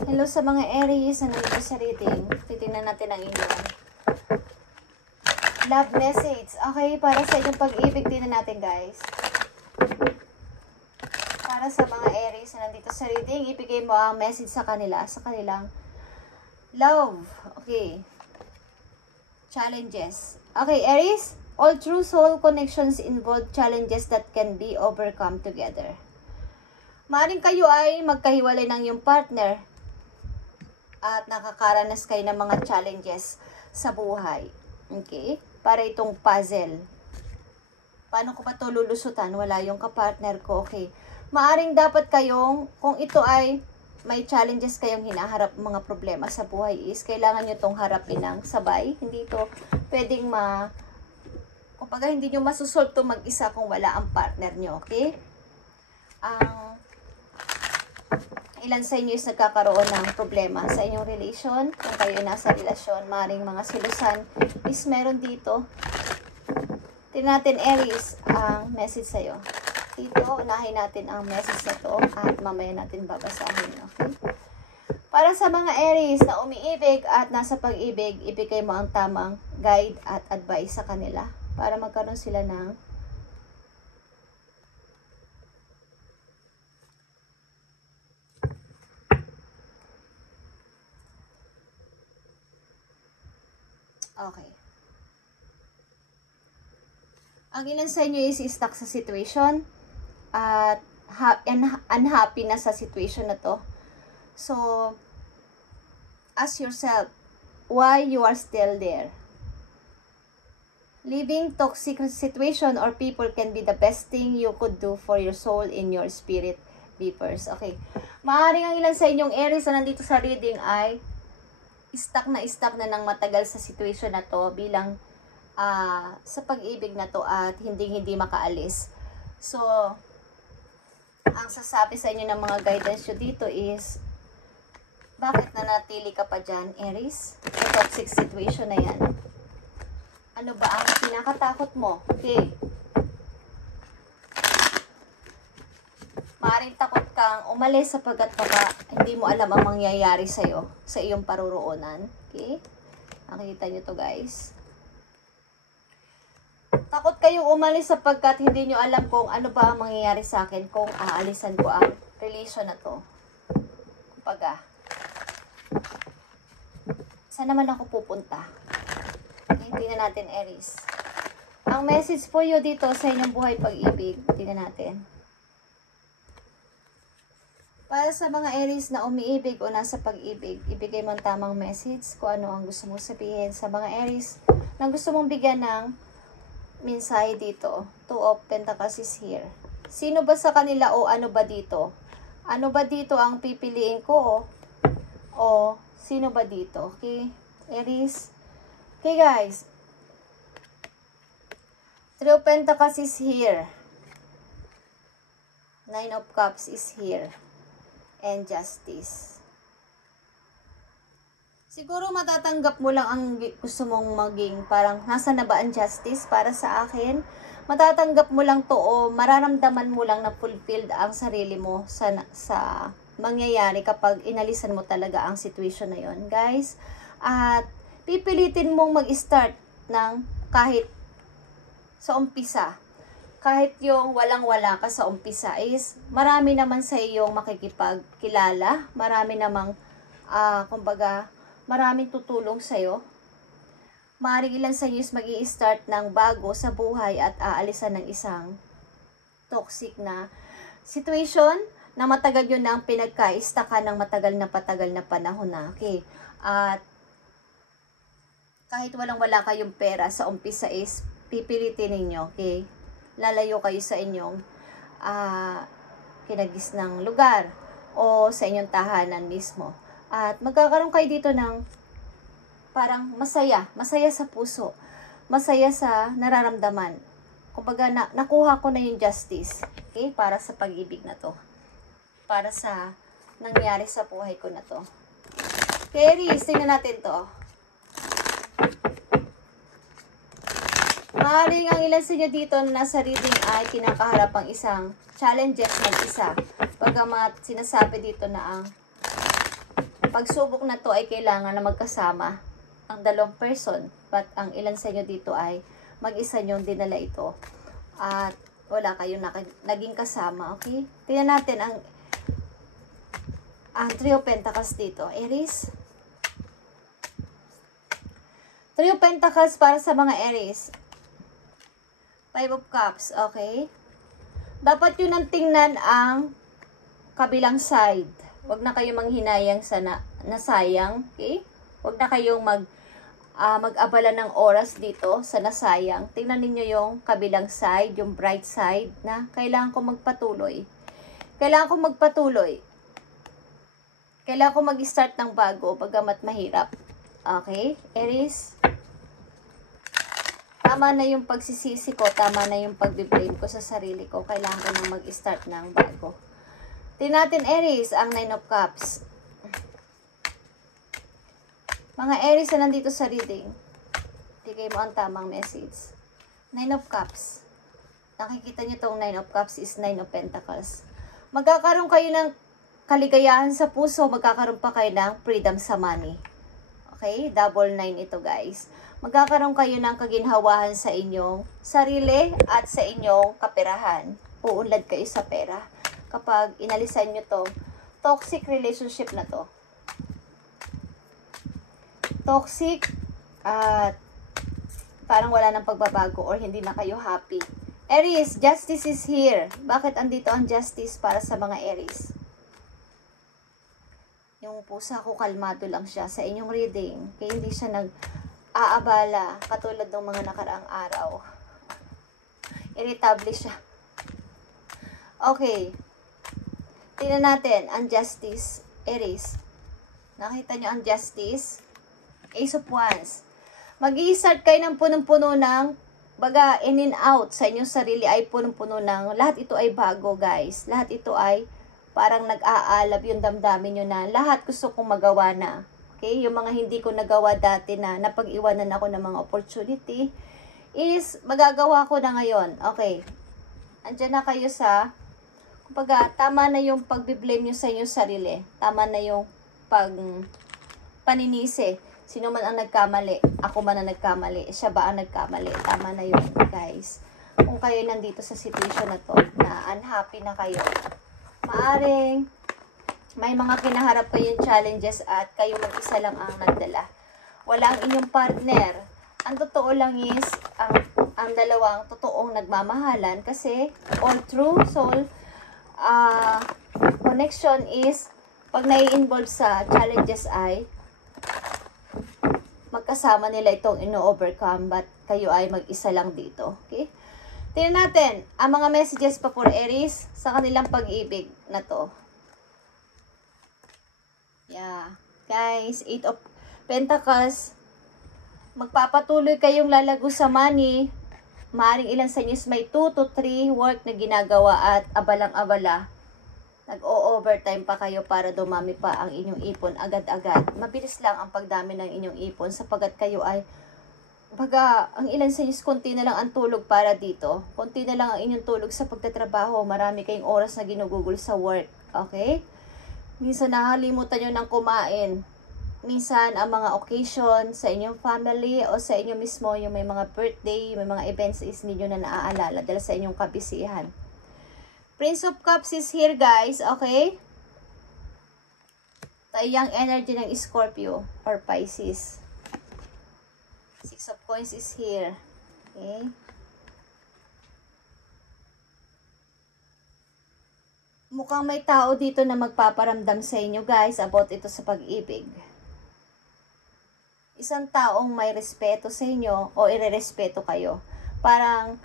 Hello sa mga Aries na nandito sa reading. Titingnan natin ang inyong love message. Okay, para sa inyong pag-ibig, tingnan natin guys. Para sa mga Aries na nandito sa reading, ibigay mo ang message sa kanila, sa kanilang love. Okay. Challenges. Okay, Aries, all true soul connections involve challenges that can be overcome together. Maaaring kayo ay magkahiwalay ng iyong partner at nakakaranas kayo ng mga challenges sa buhay. Okay? Para itong puzzle. Paano ko ba ito lulusutan? Wala yung kapartner ko. Okay. Maaaring dapat kayong, kung ito ay may challenges kayong hinaharap, mga problema sa buhay is, kailangan nyo itong harapin ng sabay. Hindi ito pwedeng kumbaga hindi nyo masusolve ito mag-isa kung wala ang partner nyo. Okay? Ilan sa inyo is nagkakaroon ng problema sa inyong relation. Kung kayo ay nasa relasyon, maring mga silusan is meron dito. Tingnan natin, Aries, ang message sa'yo. Dito, unahin natin ang message na to at mamaya natin babasahin. Okay? Para sa mga Aries na umiibig at nasa pag-ibig, ibigay mo ang tamang guide at advice sa kanila para magkaroon sila ng okay. Ang ilan sa inyo is stuck sa situation at unhappy na sa situation na to. So, ask yourself, why you are still there? Leaving toxic situation or people can be the best thing you could do for your soul in your spirit, Beepers. Okay. Maaaring ang ilan sa inyong Aries na nandito sa reading ay stuck na ng matagal sa situation na to bilang sa pag-ibig na to at hindi makaalis. So, ang sasabi sa inyo ng mga guidance nyo dito is, bakit nanatili ka pa dyan, Aries? Sa toxic situation na yan. Ano ba ang pinakatakot mo? Okay. Maaaring takot kang umalis sapagkat hindi mo alam ang mangyayari sa'yo, sa iyong paruroonan. Okay? Nakikita nyo to guys. Takot kayong umalis sapagkat hindi nyo alam kung ano ba ang mangyayari sa akin kung aalisan ko ang relation na to. Kumbaga, saan naman ako pupunta? Okay, tingnan natin, Aries. Ang message po yun dito sa inyong buhay pag-ibig, tingnan natin. Para sa mga Aries na umiibig o nasa pag-ibig, ibigay mo ang tamang message kung ano ang gusto mong sabihin. Sa mga Aries na gusto mong bigyan ng mensahe dito, Two of Pentacles is here. Sino ba sa kanila o ano ba dito? Ano ba dito ang pipiliin ko o sino ba dito? Okay, Aries. Okay guys. Three of Pentacles is here. Nine of Cups is here. And Justice. Siguro matatanggap mo lang ang gusto mong maging parang nasa na ba ang justice para sa akin? Matatanggap mo lang to o mararamdaman mo lang na fulfilled ang sarili mo sa mangyayari kapag inalisan mo talaga ang situation na yon, guys. At pipilitin mong mag-start ng kahit sa umpisa. Kahit yung walang-wala ka sa umpisa is marami naman sa iyong makikipagkilala, marami namang kumbaga maraming tutulong sa'yo. Maaaring ilan sa inyo is mag-i-start ng bago sa buhay at aalisan ng isang toxic na situation na matagal yun ang pinagkaistakan ng matagal na panahon na. Okay. At kahit walang-wala kayong pera sa umpisa is pipilitin ninyo. Okay. Lalayo kayo sa inyong kinagis ng lugar o sa inyong tahanan mismo. At magkakaroon kayo dito ng parang masaya sa puso, masaya sa nararamdaman. Kumbaga, nakuha ko na yung justice, okay, para sa pag-ibig na to. Para sa nangyari sa buhay ko na to. Okay, Aries, tingnan natin to. Maaaring ang ilan sa inyo dito na nasa reading ay kinakaharap ang isang challenges mag-isa. Bagamat sinasabi dito na ang pagsubok na to ay kailangan na magkasama ang dalawang person. But ang ilan sa inyo dito ay mag-isa nyo dinala ito. At wala kayong naging kasama. Okay? Tingnan natin ang Three of Pentacles dito. Aries. Three of Pentacles para sa mga Aries. Five of Cups. Okay? Dapat yun ang tingnan ang kabilang side. Huwag na kayong manghinayang sa nasayang. Okay? Huwag na kayong mag-abala ng oras dito sa nasayang. Tingnan ninyo yung kabilang side, yung bright side na kailangan ko magpatuloy. Kailangan ko magpatuloy. Kailangan ko mag-start ng bago bagamat mahirap. Okay? Aries. Tama na yung pagsisisi ko, tama na yung pagbiblame ko sa sarili ko. Kailangan ko nang mag-start ng bago. Tingnan natin Aries, ang Nine of Cups. Mga Aries na nandito sa reading, bigay mo ang tamang message. Nine of Cups. Nakikita nyo tong Nine of Cups is Nine of Pentacles. Magkakaroon kayo ng kaligayahan sa puso, magkakaroon pa kayo ng freedom sa money. Okay? Double 9 ito guys. Magkakaroon kayo ng kaginhawahan sa inyong sarili at sa inyong kaperahan. Uunlad kayo sa pera kapag inalisan nyo tong toxic relationship na to. Toxic at parang wala ng pagbabago or hindi na kayo happy. Aries, justice is here. Bakit andito ang justice para sa mga Aries? Yung pusa ko kalmado lang siya sa inyong reading. Kaya hindi siya nag-aabala katulad ng mga nakaraang araw. Irritable siya. Okay. Tingnan natin ang justice. Aries. Nakita nyo ang justice? Ace of Wands. Mag-i-start kayo ng punong-puno ng baga in and out sa inyong sarili ay punong-puno ng lahat ito ay bago guys. Lahat ito ay parang nag-aalab yung damdamin nyo na lahat gusto kong magawa na. Okay? Yung mga hindi ko nagawa dati na napag-iwanan ako ng mga opportunity is magagawa ko na ngayon. Okay. Andyan na kayo sa kumbaga tama na yung pagbiblame nyo sa inyong sarili. Tama na yung paninisi. Sino man ang nagkamali? Ako man ang nagkamali? Siya ba ang nagkamali? Tama na yun, guys. Kung kayo nandito sa situation na to, na unhappy na kayo, maaring may mga kinaharap kayong challenges at kayo mag-isa lang ang nagdala. Wala ang inyong partner. Ang totoo lang is, ang dalawang totoong nagmamahalan kasi all true soul connection is, pag nai-involve sa challenges ay, magkasama nila itong ino-overcome but kayo ay mag-isa lang dito. Okay? Tingnan natin ang mga messages pa for Aries sa kanilang pag-ibig na to. Yeah. Guys, 8 of Pentacles. Magpapatuloy kayong lalago sa money. Maaring ilan sa inyo may 2 to 3 work na ginagawa at abalang-abala. Nag-o-overtime pa kayo para dumami pa ang inyong ipon agad-agad. Mabilis lang ang pagdami ng inyong ipon sapagat kayo ay, baga, ang ilan sa inyo, konti na lang ang tulog para dito. Konti na lang ang inyong tulog sa pagtatrabaho. Marami kayong oras na ginugugol sa work. Okay? Minsan nakalimutan nyo ng kumain. Minsan ang mga occasion sa inyong family o sa inyo mismo, yung may mga birthday, may mga events is hindi nyo na naaalala dahil sa inyong kabisihan. Prince of Cups is here, guys. Okay? Tayang energy ng Scorpio or Pisces. Six of Coins is here. Okay? Mukhang may tao dito na magpaparamdam sa inyo, guys, about ito sa pag-ibig. Isang taong may respeto sa inyo o irerespeto kayo. Parang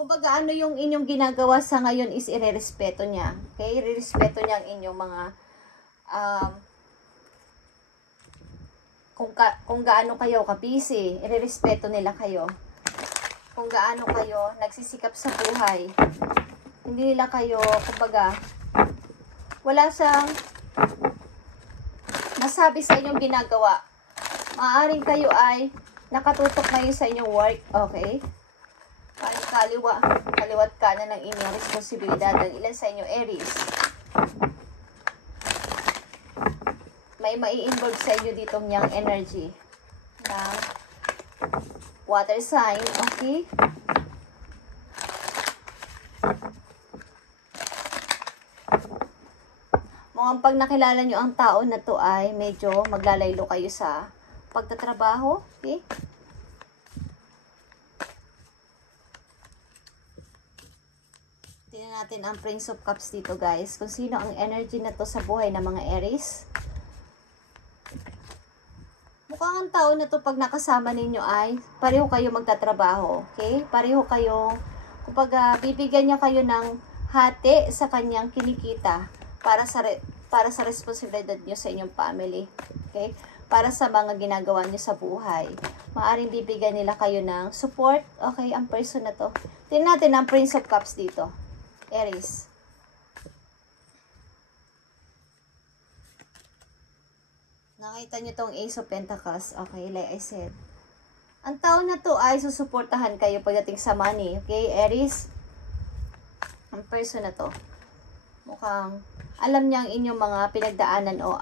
kumbaga, ano yung inyong ginagawa sa ngayon is irerespeto niya. Okay? Irerespeto niya ang inyong mga kung gaano kayo ka-busy, irerespeto nila kayo. Kung gaano kayo nagsisikap sa buhay. Hindi nila kayo, kumbaga, wala siyang masabi sa inyong ginagawa. Maaaring kayo ay nakatutok ngayon sa inyong work. Okay? Kaliwat kanan ng inyong responsibilidad ng ilan sa inyo Aries. May mai-involve sa inyo ditong yang energy ng water sign, okay? Mukhang pag nakilala nyo ang tao na to ay medyo maglalaylo kayo sa pagtatrabaho, okay? Tingnan natin ang Prince of Cups dito, guys. Kung sino ang energy na to sa buhay ng mga Aries. Mukhang ang tao na to pag nakasama ninyo ay pareho kayo magtatrabaho, okay? Pareho kayo, kumbaga bibigyan niya kayo ng hati sa kanyang kinikita para sa responsibilidad niyo sa inyong family, okay? Para sa mga ginagawa niyo sa buhay. Maaring bibigyan nila kayo ng support, okay? Ang person na to. Tingnan natin ang Prince of Cups dito, Aries. Nakita nyo tong Ace of Pentacles. Okay, like I said. Ang tao na to ay susuportahan kayo pagdating sa money. Okay, Aries? Ang person na to. Mukhang alam niya ang inyong mga pinagdaanan o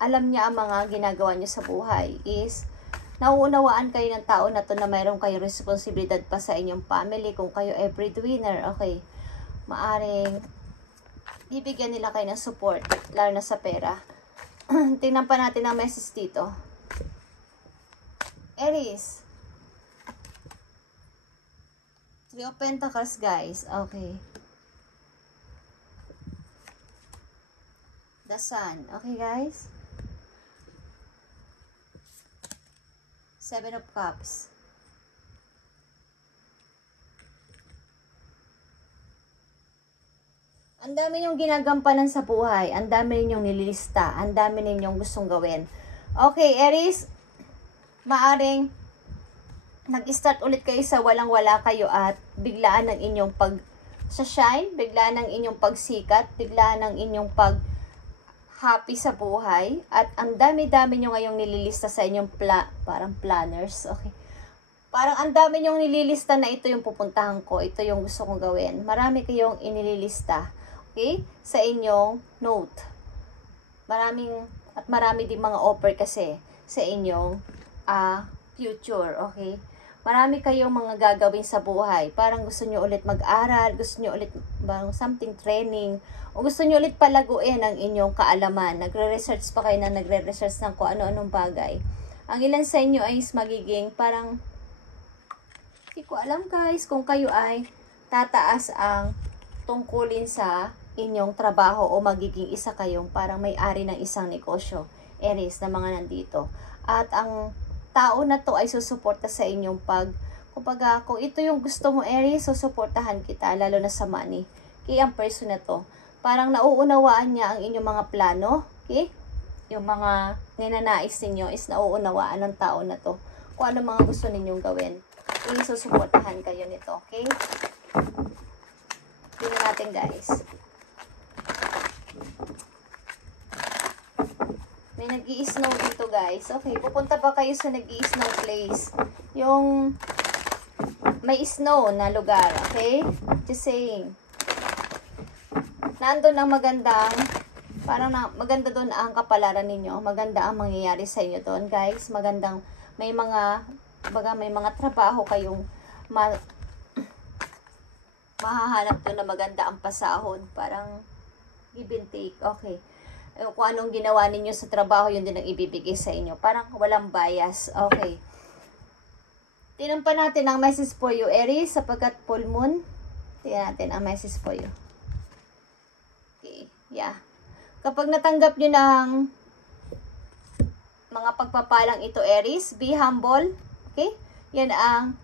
alam niya ang mga ginagawa niyo sa buhay. Is nauunawaan kayo ng tao na to na mayroon kayong responsibilidad pa sa inyong family kung kayo ay breadwinner. Okay, maaring bibigyan nila kayo ng support, lalo na sa pera. Tingnan pa natin ang message dito. Aries. Three of Pentacles, guys. Okay. The Sun. Okay, guys. Seven of Cups. Ang dami ninyong ginagampanan sa buhay. Ang dami ninyong nililista. Ang dami ninyong gustong gawin. Okay, Aries. Maaring nag-start ulit kayo sa walang-wala kayo at biglaan ng inyong pag-shine, biglaan ng inyong pagsikat, biglaan ng inyong pag-happy sa buhay. At ang dami-dami nyo ngayong nililista sa inyong parang planners. Okay. Parang ang dami nyong nililista na ito yung pupuntahan ko. Ito yung gusto kong gawin. Marami kayong inililista. Okay? Sa inyong note. Marami din mga offer kasi sa inyong future. Okay? Marami kayong mga gagawin sa buhay. Parang gusto nyo ulit mag-aral, gusto nyo ulit something training, o gusto nyo ulit palaguin ang inyong kaalaman. Nagre-research pa kayo na nagre-research ng kung ano-anong bagay. Ang ilan sa inyo ay magiging parang, hindi ko alam guys, kung kayo ay tataas ang tungkulin sa inyong trabaho o magiging isa kayong parang may-ari ng isang negosyo. Aries na mga nandito. At ang tao na to ay susuporta sa inyong kumbaga, kung ito yung gusto mo, Aries, susuportahan kita, lalo na sa money. Kaya ang person na to, parang nauunawaan niya ang inyong mga plano, okay? Yung mga ninanais ninyo is nauunawaan ng tao na to. Kung ano mga gusto ninyong gawin. Kaya susuportahan kayo nito, okay? Tingnan natin, guys. May nag-i-snow dito, guys. Okay, pupunta pa kayo sa nag-i-snow place. Yung may snow na lugar, okay? Just saying. Nandun ang magandang, maganda doon ang kapalaran ninyo. Maganda ang mangyayari sa inyo doon, guys. Magandang, may mga trabaho kayong mahahanap doon na maganda ang pasahod. Parang give and take, okay. Kung anong ginawa ninyo sa trabaho, yun din ang ibibigay sa inyo. Parang walang bias. Okay. Tingnan pa natin ang message for you, Aries, sapagkat full moon. Tingnan natin ang message for you. Okay. Yeah. Kapag natanggap nyo ng mga pagpapalang ito, Aries, be humble. Okay? Yan ang,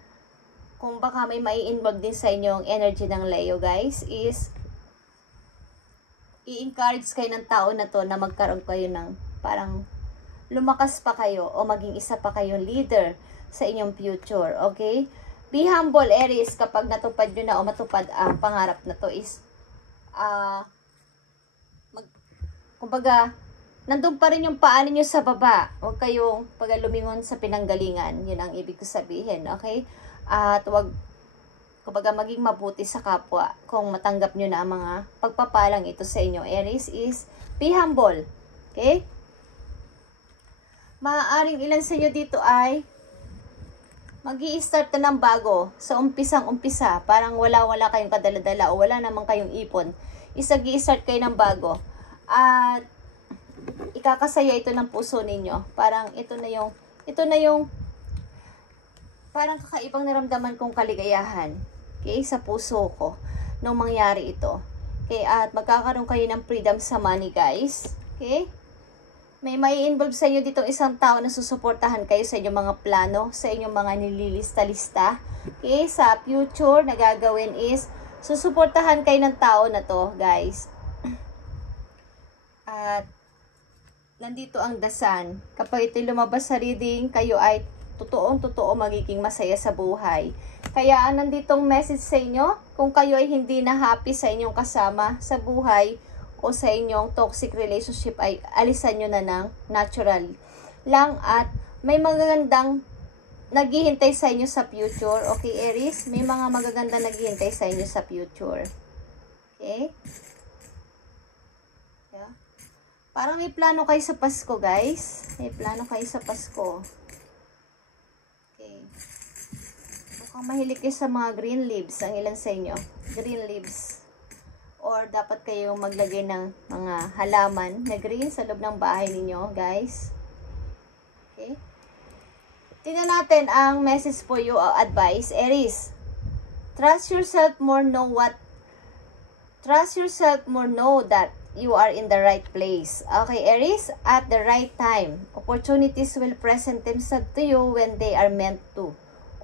kung baka may mai-involve din sa inyong energy ng Leo, guys, is i-encourage kayo ng tao na to na magkaroon kayo ng parang lumakas pa kayo o maging isa pa kayong leader sa inyong future, okay? Be humble, Aries, kapag natupad nyo na o matupad ang pangarap na to is kumbaga, nandun pa rin yung paa ninyo sa baba. Huwag kayong lumingon sa pinanggalingan. Yun ang ibig ko sabihin, okay? At kumbaga maging mabuti sa kapwa kung matanggap nyo na ang mga pagpapalang ito sa inyo. Aries is be humble. Okay? Maaaring ilan sa inyo dito ay mag-i-start na ng bago sa umpisang-umpisa. Parang wala-wala kayong kadala-dala o wala namang kayong ipon. Isag-i-start kayo ng bago. At ikakasaya ito ng puso ninyo. Parang ito na yung parang kakaibang naramdaman kong kaligayahan. Okay, sa puso ko nung mangyari ito. Okay, at magkakaroon kayo ng freedom sa money, guys. Okay? May involve sa inyo ditong isang tao na susuportahan kayo sa inyong mga plano, sa inyong mga nililista-lista. Okay, sa future na gagawin is susuportahan kayo ng tao na to, guys. At nandito ang dasan. Kapag ito lumabas sa reading, kayo ay totoo magiging masaya sa buhay. Kaya nanditong message sa inyo, kung kayo ay hindi na happy sa inyong kasama sa buhay o sa inyong toxic relationship, ay alisan nyo na ng natural lang. At may magagandang naghihintay sa inyo sa future. Okay, Aries? May mga magagandang naghihintay sa inyo sa future. Okay? Yeah. Parang may plano kayo sa Pasko, guys. May plano kayo sa Pasko. Okay. Mukhang mahilig kayo sa mga green leaves. Ang ilan sa inyo? Green leaves. Or dapat kayong maglagay ng mga halaman na green sa loob ng bahay ninyo, guys. Okay? Tingnan natin ang message for you, advice. Aries, trust yourself more, know that you are in the right place. Okay, Aries, at the right time. Opportunities will present themselves to you when they are meant to.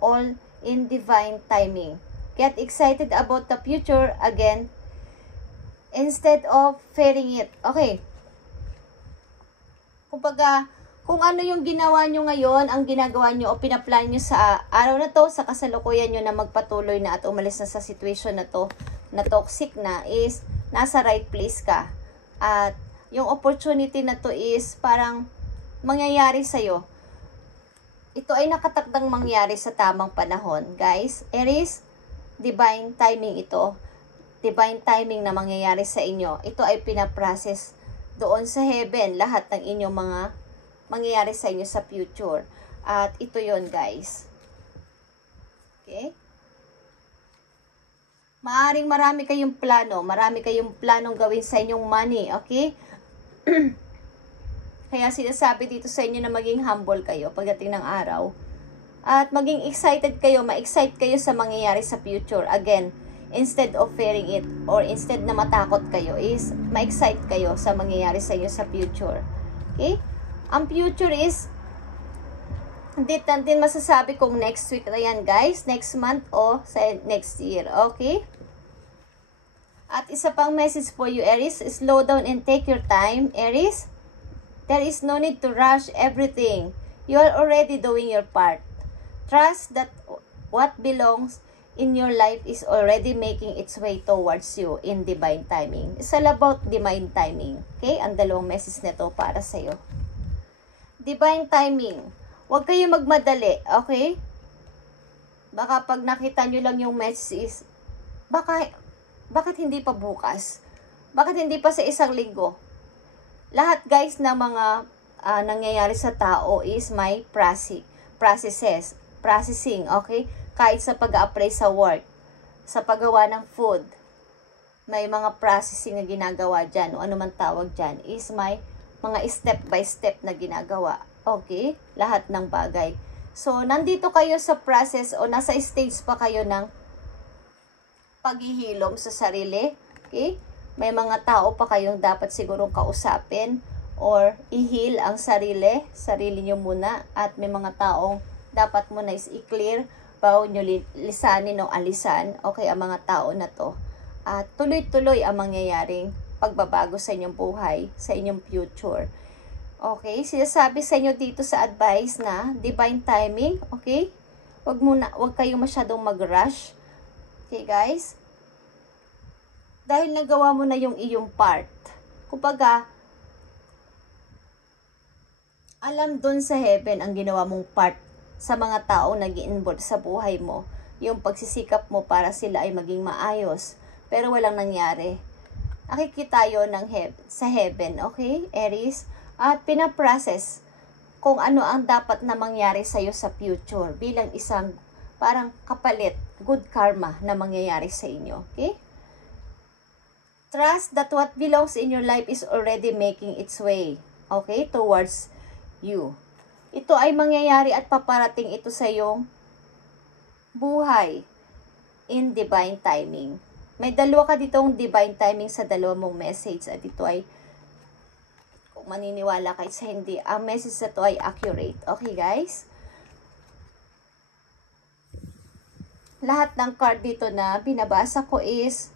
All in divine timing. Get excited about the future again instead of fearing it. Okay. Kumbaga, kung ano yung ginawa nyo ngayon, ang ginagawa nyo o pinaplan nyo sa araw na to, sa kasalukuyan nyo na magpatuloy na at umalis na sa situation na to, na toxic na, is nasa right place ka. At yung opportunity na to is parang mangyayari sa'yo. Ito ay nakatakdang mangyari sa tamang panahon. Guys, Aries, divine timing ito. Divine timing na mangyayari sa inyo. Ito ay pinaprocess doon sa heaven, lahat ng inyong mga mangyayari sa inyo sa future. At ito yon, guys. Okay? Maaring marami kayong plano. Marami kayong planong gawin sa inyong money. Okay? Kaya sinasabi dito sa inyo na maging humble kayo pagdating ng araw. At maging excited kayo, ma-excite kayo sa mangyayari sa future. Again, instead of fearing it, or instead na matakot kayo, is ma-excite kayo sa mangyayari sa inyo sa future. Okay? Ang future is, hindi natin masasabi kung next week na yan, guys, next month, o sa next year. Okay? At isa pang message for you, Aries, slow down and take your time. Aries, there is no need to rush everything. You are already doing your part. Trust that what belongs in your life is already making its way towards you in divine timing. It's all about divine timing. Okay? Ang dalawang message na to para sa'yo. Divine timing. Huwag kayo magmadali. Okay? Baka pag nakita nyo lang yung message, bakit hindi pa bukas? Bakit hindi pa sa isang linggo? Lahat, guys, ng mga nangyayari sa tao is may processing. Okay? Kahit sa pag-apply sa work, sa paggawa ng food, may mga processing na ginagawa dyan, o ano man tawag dyan, is may mga step by step na ginagawa. Okay? Lahat ng bagay. So, nandito kayo sa process o nasa stage pa kayo ng paghihilom sa sarili. Okay? May mga tao pa kayong dapat sigurong kausapin or i-heal ang sarili nyo muna, at may mga taong dapat mo na is i-clear bago nyo lisanin o alisan, okay, ang mga tao na to. At tuloy-tuloy ang mangyayaring pagbabago sa inyong buhay, sa inyong future. Okay, sinasabi sa inyo dito sa advice na divine timing, okay? Wag kayong masyadong mag-rush. Okay, guys? Dahil nagawa mo na yung iyong part. Kumbaga, alam dun sa heaven ang ginawa mong part sa mga tao nag-i-involve sa buhay mo, yung pagsisikap mo para sila ay maging maayos. Pero walang nangyari. Nakikita yun sa heaven, okay, Aries? At pinaprocess kung ano ang dapat na mangyari sa'yo sa future bilang isang parang kapalit, good karma na mangyayari sa inyo, okay? Trust that what belongs in your life is already making its way, okay, towards you. Ito ay mangyayari at paparating ito sa iyong buhay in divine timing. May dalawa ka ditong divine timing sa dalawa mong message at ito ay, kung maniniwala kayo sa hindi, ang message na ito ay accurate. Okay guys? Lahat ng card dito na binabasa ko is,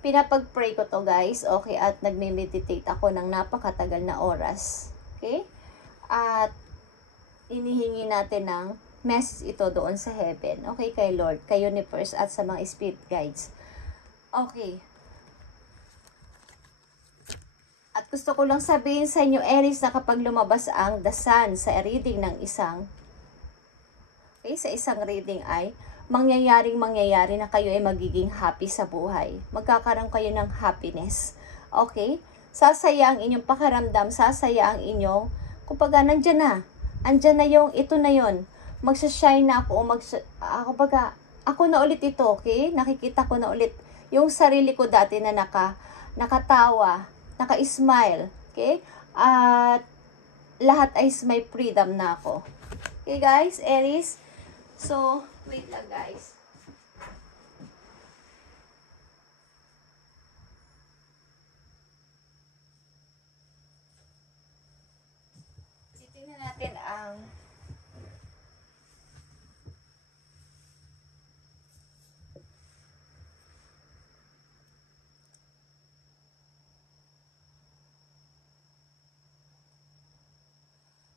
pinapag-pray ko to guys, okay, at nagme-meditate ako ng napakatagal na oras. Okay? At inihingi natin ng message ito doon sa heaven. Okay, kay Lord, kay universe, at sa mga spirit guides. Okay. At gusto ko lang sabihin sa inyo, Aries, na kapag lumabas ang the sun sa reading ng isang, okay, sa isang reading ay, mangyayari na kayo ay magiging happy sa buhay. Magkakaroon kayo ng happiness. Okay? Sasaya ang inyong pakiramdam, sasaya ang inyong, kumbaga, nandyan na. Andyan na yung, ito na yon. Magsashine na ako, ako na ulit ito, okay? Nakikita ko na ulit yung sarili ko dati na nakatawa, naka-smile, okay? At lahat ay may freedom na ako. Okay guys, Aries? So, wait lang guys. Titingnan natin ang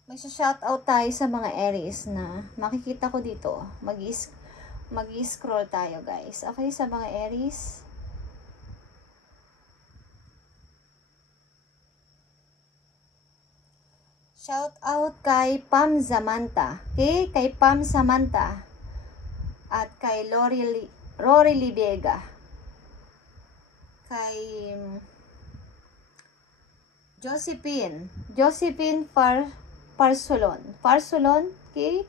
mag-shoutout tayo sa mga Aries na makikita ko dito. Mag-scroll tayo guys. Okay, sa mga Aries. Shoutout kay Pam Samantha. Okay, kay Pam Samantha. At kay Rory Vega. Kay Josephine Parsolon, okay?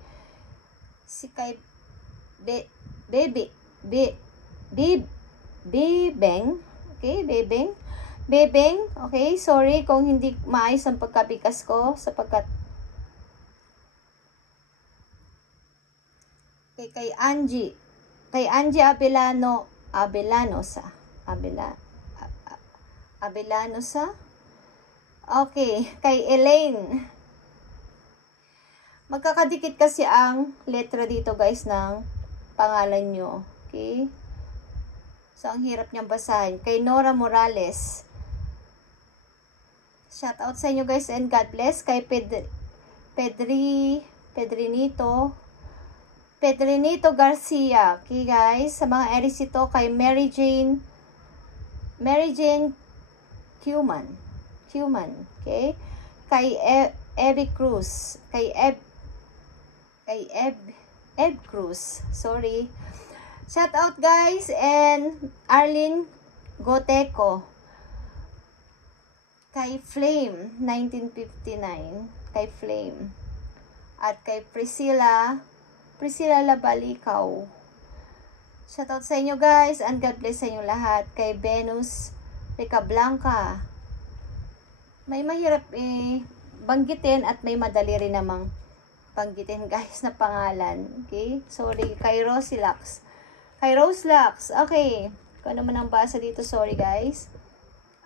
Si kay Bebeng, okay? Bebeng, okay? Sorry kung hindi maayos ang pagkabikas ko sapagkat kay Angie Abelanosa. Okay, kay Elaine. Magkakadikit kasi ang letra dito guys ng pangalan nyo. Okay? So, ang hirap niyang basahin. Kay Nora Morales. Shout out sa inyo guys and God bless. Kay Pedrinito Garcia. Okay guys? Sa mga Aries ito, kay Mary Jane Cuman. Okay? Kay Evie Cruz. Kay Eb Cruz. Sorry. Shout out guys and Arlene Goteco. Kay Flame 1959. Kay Flame. At kay Priscilla Labalikaw. Shout out sa inyo guys and God bless sa inyo lahat. Kay Venus Rica Blanca. May mahirap banggitin at may madali rin namang banggitin guys na pangalan. Okay? Sorry. Kay Roselax. Okay. Kung ano man ang basa dito, sorry guys.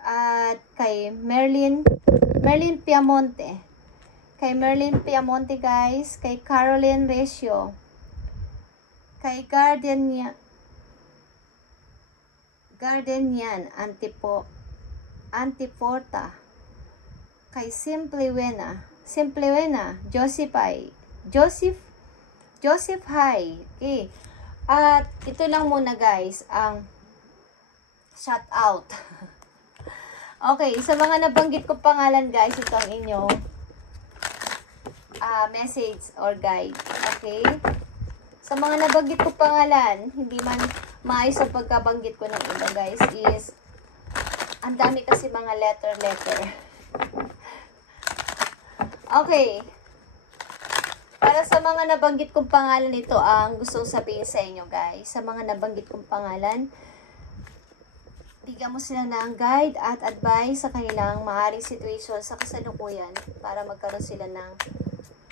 At kay Merlin Piamonte. Kay Merlin Piamonte guys. Kay Caroline Recio. Kay Gardenian Antiporta. Kay Simple Wena. Joseph Hai. Okay. At ito lang muna guys ang shout out. Okay, sa mga nabanggit ko pangalan guys, ito ang inyong message or guide. Okay? Sa mga nabanggit ko pangalan, hindi man maayos ang pagkabanggit ko ng iba guys, is ang dami kasi mga letter. Okay. Para sa mga nabanggit kong pangalan, ito ang gustong sabihin sa inyo guys. Sa mga nabanggit kong pangalan, bigyan mo sila ng guide at advice sa kanilang maaaring situation sa kasalukuyan para magkaroon sila ng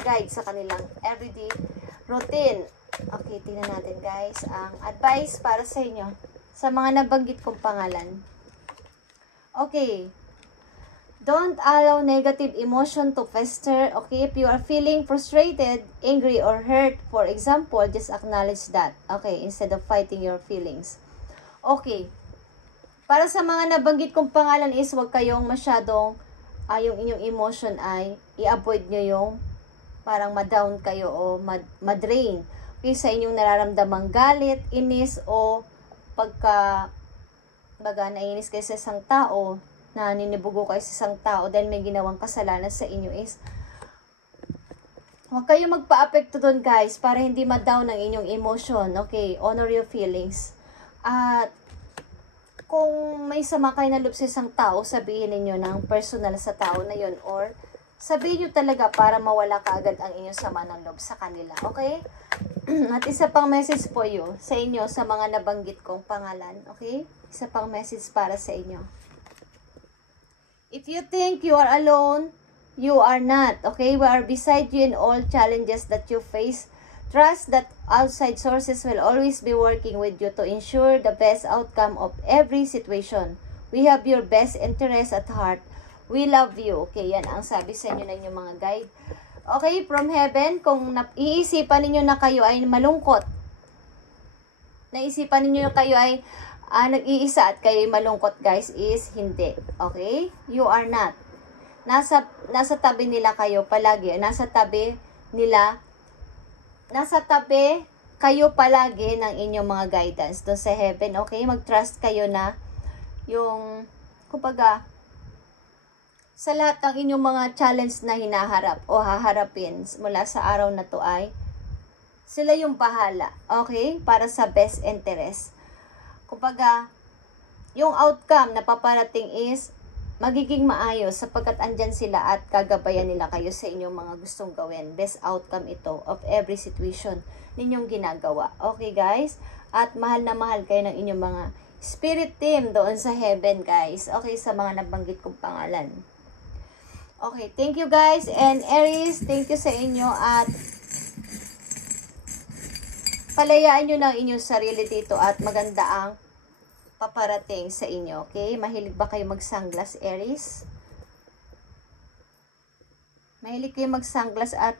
guide sa kanilang everyday routine. Okay, tingnan natin guys ang advice para sa inyo sa mga nabanggit kong pangalan. Okay. Don't allow negative emotion to fester. Okay, if you are feeling frustrated, angry, or hurt, for example, just acknowledge that. Okay, instead of fighting your feelings. Okay. Para sa mga nabanggit kong pangalan is huwag kayong masyadong yung inyong emotion ay i-avoid nyo yung parang ma-down kayo o ma-drain. Okay, sa inyong nararamdamang galit, inis, o naiinis kayo sa isang tao, na ninibugo kayo sa isang tao dahil may ginawang kasalanan sa inyo is huwag kayong magpa-apekto doon guys para hindi ma-down ang inyong emotion. Okay, honor your feelings. At kung may sama kayo na loob sa isang tao, sabihin niyo ng personal sa tao na yon, or sabihin niyo talaga para mawala kaagad ang inyong sama ng loob sa kanila. Okay? At isa pang message po sa inyo sa mga nabanggit kong pangalan. Okay? Isa pang message para sa inyo. If you think you are alone, you are not. Okay? We are beside you in all challenges that you face. Trust that outside sources will always be working with you to ensure the best outcome of every situation. We have your best interest at heart. We love you. Okay, yan ang sabi sa inyo ng inyong mga guide. Okay, from heaven, kung iisipan ninyo na kayo ay malungkot, naisipan ninyo na kayo ay nag-iisa at kayo ay malungkot guys, is hindi. Okay? You are not. Nasa tabi nila kayo palagi. Nasa tabi kayo palagi ng inyong mga guidance doon sa heaven. Okay? Mag-trust kayo na yung, kumbaga, sa lahat ng inyong mga challenge na hinaharap o haharapin mula sa araw na to ay sila yung bahala. Okay? Para sa best interest. Kumbaga, yung outcome na paparating is magiging maayos sapagkat andyan sila at gagabayan nila kayo sa inyong mga gustong gawin. Best outcome ito of every situation ninyong ginagawa. Okay guys? At mahal na mahal kayo ng inyong mga spirit team doon sa heaven guys. Okay, sa mga nabanggit kong pangalan. Okay, thank you guys. And Aries, thank you sa inyo at palayaan nyo ng inyong sarili dito at maganda ang paparating sa inyo. Okay? Mahilig ba kayo mag-sunglass, Aries? Mahilig kayo mag-sunglass at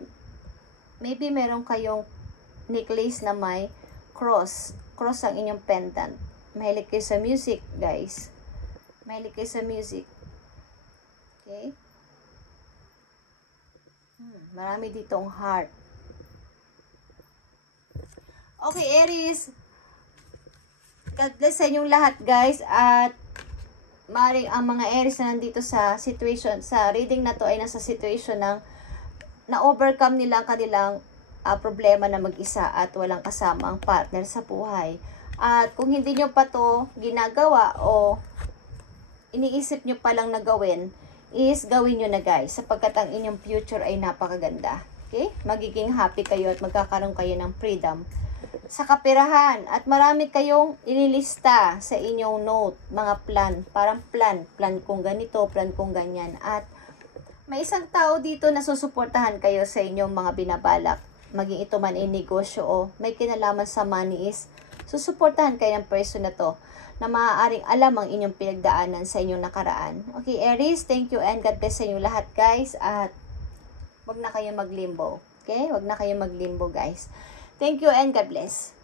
maybe meron kayong necklace na may cross. Cross ang inyong pendant. Mahilig kayo sa music, guys. Mahilig kayo sa music. Okay? Marami ditong heart. Okay, Aries. God bless sa inyong lahat, guys. At maaaring ang mga Aries na nandito sa situation, sa reading na to ay nasa situation ng na-overcome nila ang kanilang problema na mag-isa at walang kasama ang partner sa buhay. At kung hindi nyo pa to ginagawa o iniisip nyo pa lang na gawin, is gawin nyo na guys, sapagkat ang inyong future ay napakaganda. Okay? Magiging happy kayo at magkakaroon kayo ng freedom sa kapirahan. At marami kayong inilista sa inyong note, mga plan, parang plan kung ganito, plan kung ganyan. At may isang tao dito na susuportahan kayo sa inyong mga binabalak. Maging ito man ay negosyo o may kinalaman sa money, is susuportahan kayo ng person na to na maaaring alam ang inyong pinagdaanan sa inyong nakaraan. Okay, Aries, thank you and God bless sa inyo lahat, guys. At wag na kayo maglimbo. Okay? Wag na kayo maglimbo, guys. Thank you and God bless.